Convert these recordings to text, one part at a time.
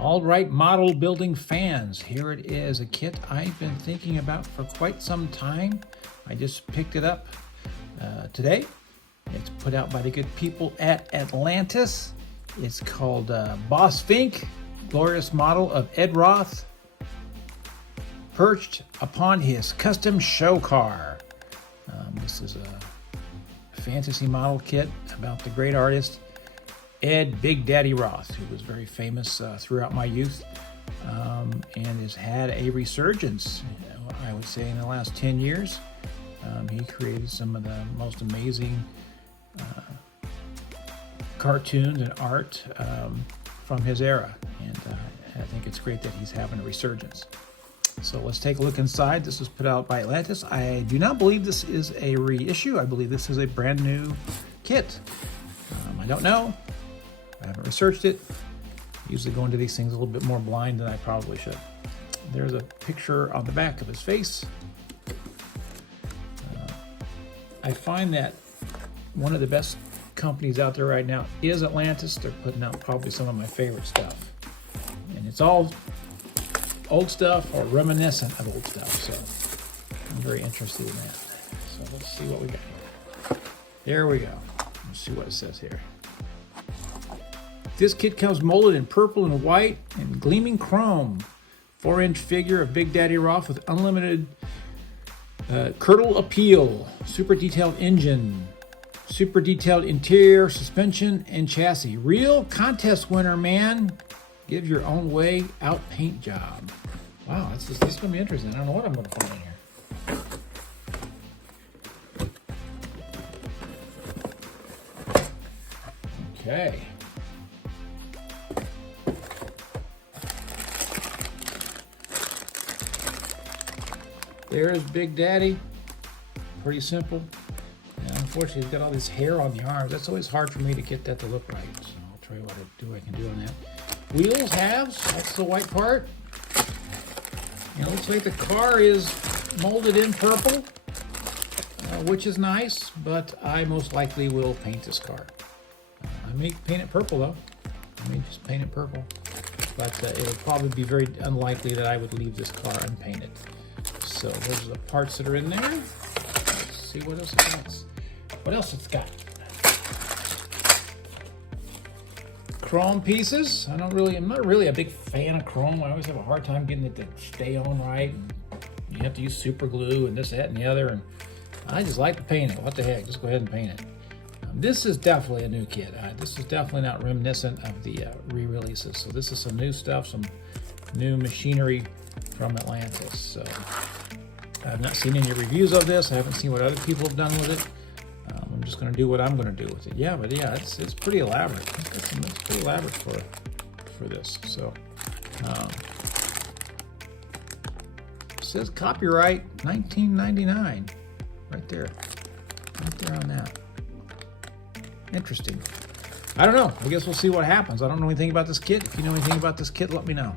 All right, model building fans, here it is, a kit I've been thinking about for quite some time. I just picked it up today. It's put out by the good people at Atlantis. It's called Boss Fink, glorious model of Ed Roth, perched upon his custom show car. This is a fantasy model kit about the great artist Ed Big Daddy Roth, who was very famous throughout my youth and has had a resurgence, I would say, in the last 10 years. He created some of the most amazing cartoons and art from his era, and I think it's great that he's having a resurgence. So let's take a look inside. This was put out by Atlantis. I do not believe this is a reissue. I believe this is a brand new kit. I don't know. I haven't researched it. I usually go into these things a little bit more blind than I probably should. There's a picture on the back of his face. I find that one of the best companies out there right now is Atlantis. They're putting out probably some of my favorite stuff. And it's all old stuff or reminiscent of old stuff. So I'm very interested in that. So let's see what we got here. There we go. Let's see what it says here. This kit comes molded in purple and white and gleaming chrome. 4-inch figure of Big Daddy Roth with unlimited curdle appeal, super detailed engine, super detailed interior, suspension, and chassis. Real contest winner, man. Give your own way out paint job. Wow, this is going to be interesting. I don't know what I'm going to find in here. Okay. There's Big Daddy. Pretty simple. And unfortunately, he's got all this hair on the arms. That's always hard for me to get that to look right. So I'll try what I can do on that. Wheels, halves, that's the white part. And it looks like the car is molded in purple, which is nice, but I most likely will paint this car. I may paint it purple though. I may just paint it purple, but it'll probably be very unlikely that I would leave this car unpainted. So those are the parts that are in there. Let's see what else it got. What else it's got? Chrome pieces. I'm not really a big fan of chrome. I always have a hard time getting it to stay on right. You have to use super glue and this, that, and the other. And I just like to paint it. What the heck? Just go ahead and paint it. This is definitely a new kit. This is definitely not reminiscent of the re-releases. So this is some new stuff, some new machinery from Atlantis. So I've not seen any reviews of this. I haven't seen what other people have done with it. I'm just going to do what I'm going to do with it. Yeah, but yeah, it's pretty elaborate. It's pretty elaborate for this. So it says copyright 1999 right there on that. Interesting. I don't know. I guess we'll see what happens. I don't know anything about this kit. If you know anything about this kit, let me know.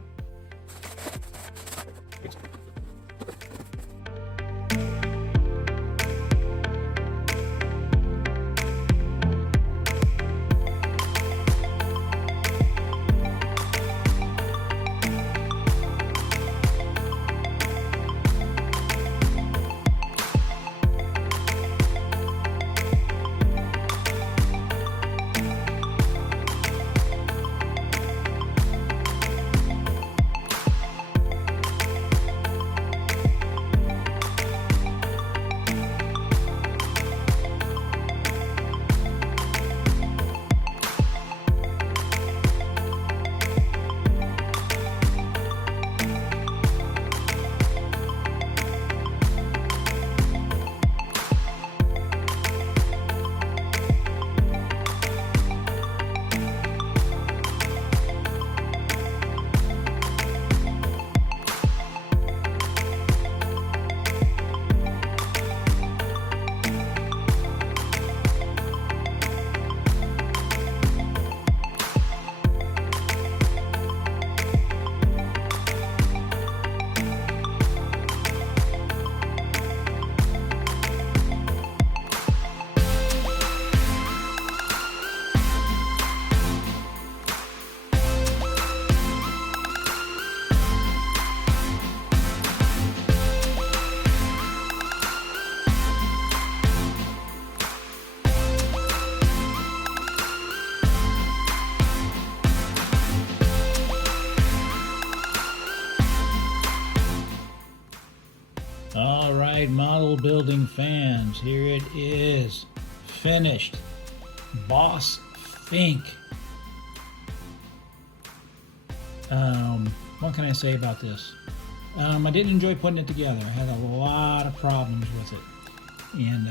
puzzle building fans, here it is, finished. Boss Fink. What can I say about this? I didn't enjoy putting it together. I had a lot of problems with it, and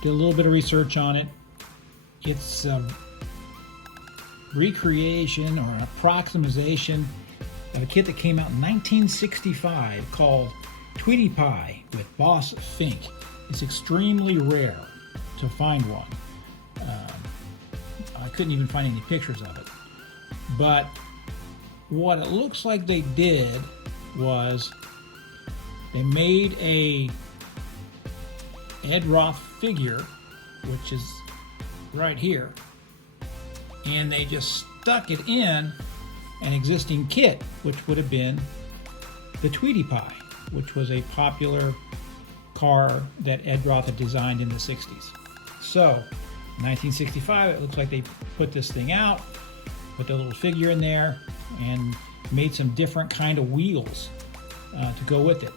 did a little bit of research on it. It's a recreation or an approximation of a kit that came out in 1965 called Tweedy Pie with Boss Fink. It's extremely rare to find one. I couldn't even find any pictures of it. But what it looks like they did was they made a Ed Roth figure, which is right here, and they just stuck it in an existing kit, which would have been the Tweedy Pie, which was a popular car that Ed Roth had designed in the 60s. So, 1965, it looks like they put this thing out, put the little figure in there, and made some different kind of wheels to go with it.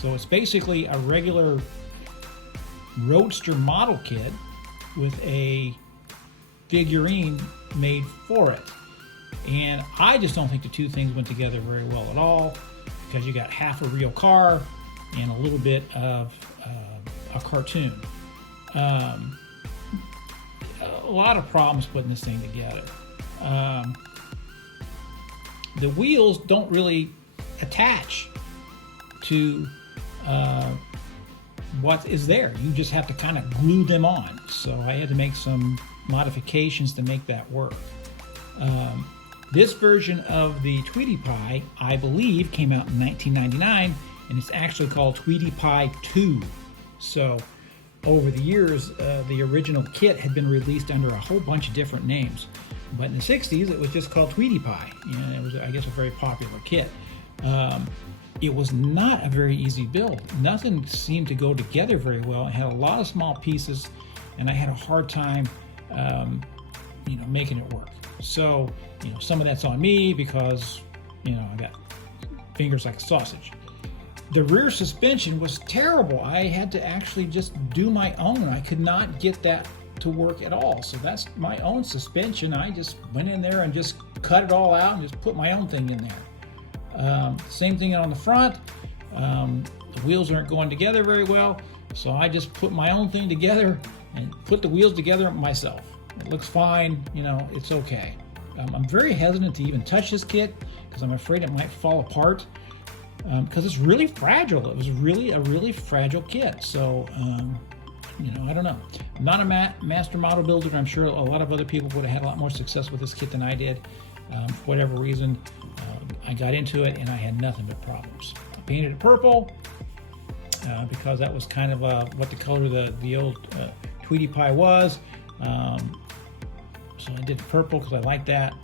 So it's basically a regular roadster model kit with a figurine made for it. And I just don't think the two things went together very well at all, because you got half a real car and a little bit of a cartoon. A lot of problems putting this thing together. The wheels don't really attach to what is there. You just have to kind of glue them on. So I had to make some modifications to make that work. This version of the Tweedy Pie, I believe, came out in 1999, and it's actually called Tweedy Pie 2. So over the years, the original kit had been released under a whole bunch of different names. But in the 60s, it was just called Tweedy Pie, and it was, I guess, a very popular kit. It was not a very easy build. Nothing seemed to go together very well. It had a lot of small pieces, and I had a hard time, making it work. So, some of that's on me because, I got fingers like a sausage. The rear suspension was terrible. I had to actually just do my own. I could not get that to work at all. So that's my own suspension. I just went in there and just cut it all out and just put my own thing in there. Same thing on the front. The wheels aren't going together very well, so I just put my own thing together and put the wheels together myself. It looks fine, it's okay. I'm very hesitant to even touch this kit because I'm afraid it might fall apart because it's really fragile. It was really a really fragile kit. So, I don't know. I'm not a master model builder. I'm sure a lot of other people would have had a lot more success with this kit than I did. For whatever reason, I got into it and I had nothing but problems. I painted it purple because that was kind of what the color of the old Tweedy Pie was. So I did purple because I liked that.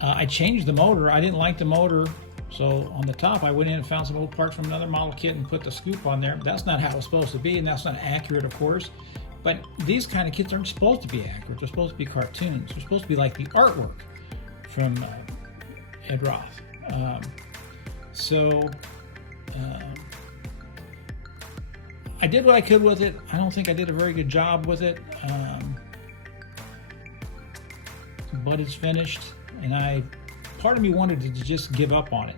I changed the motor. I didn't like the motor. So on the top, I went in and found some old parts from another model kit and put the scoop on there. That's not how it was supposed to be, and that's not accurate, of course. But these kind of kits aren't supposed to be accurate. They're supposed to be cartoons. They're supposed to be like the artwork from Ed Roth. I did what I could with it. I don't think I did a very good job with it. But it's finished, and part of me wanted to just give up on it,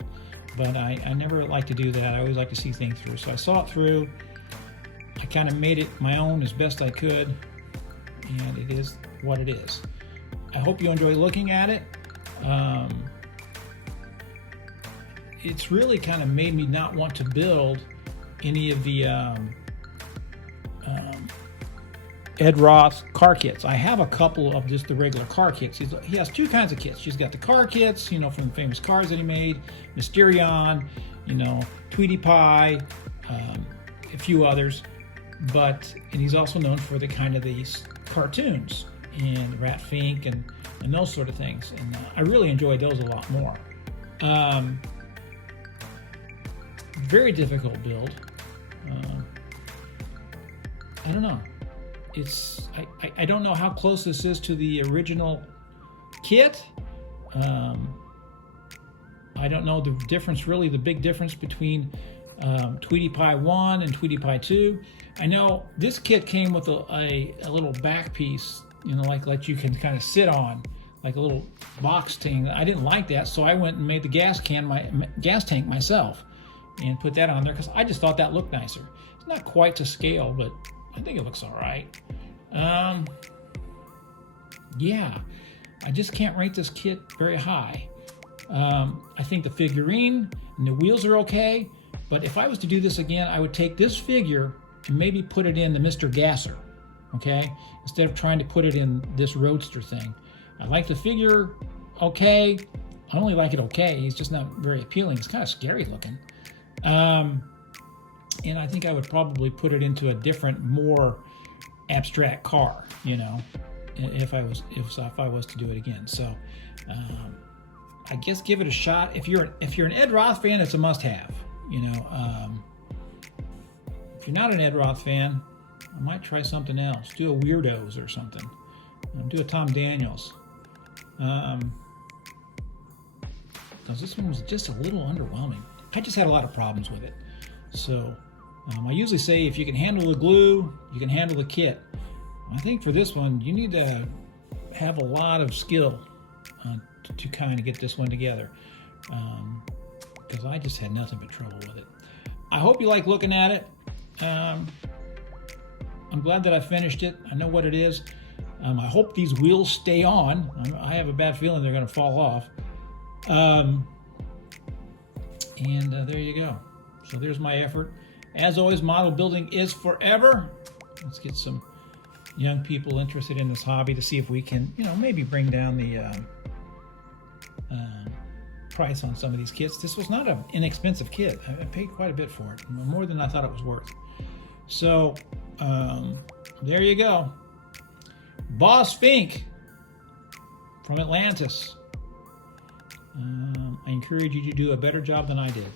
but I never like to do that. I always like to see things through. So I saw it through. I kind of made it my own as best I could, and it is what it is. I hope you enjoy looking at it. It's really kind of made me not want to build any of the Ed Roth car kits. I have a couple of just the regular car kits. He has two kinds of kits. He's got the car kits, from the famous cars that he made, Mysterion, Tweedy Pie, a few others. And he's also known for the kind of these cartoons and Rat Fink and those sort of things. And I really enjoyed those a lot more. Very difficult build. I don't know. I don't know how close this is to the original kit. I don't know the difference, really, the big difference between Tweedy Pie 1 and Tweedy Pie 2. I know this kit came with a little back piece, you know, like you can kind of sit on, like a little box thing. I didn't like that, so I went and made the gas tank myself and put that on there because I just thought that looked nicer. It's not quite to scale, but I think it looks all right. Yeah, I just can't rate this kit very high. I think the figurine and the wheels are okay, but if I was to do this again, I would take this figure and maybe put it in the Mr. Gasser, okay? Instead of trying to put it in this Roadster thing. I like the figure okay. I only like it okay. He's just not very appealing. It's kind of scary looking. And I think I would probably put it into a different, more abstract car, you know, if I was to do it again. So I guess give it a shot. If you're an Ed Roth fan, it's a must-have. You know, if you're not an Ed Roth fan, I might try something else. Do a Weirdos or something. Do a Tom Daniels. Because this one was just a little underwhelming. I just had a lot of problems with it. So I usually say if you can handle the glue, you can handle the kit. I think for this one, you need to have a lot of skill to kind of get this one together. Because I just had nothing but trouble with it. I hope you like looking at it. I'm glad that I finished it. I know what it is. I hope these wheels stay on. I have a bad feeling they're going to fall off. And there you go. So there's my effort. As always, model building is forever. Let's get some young people interested in this hobby to see if we can, you know, maybe bring down the price on some of these kits. This was not an inexpensive kit. I paid quite a bit for it, more than I thought it was worth. So there you go. Boss Fink from Atlantis. I encourage you to do a better job than I did.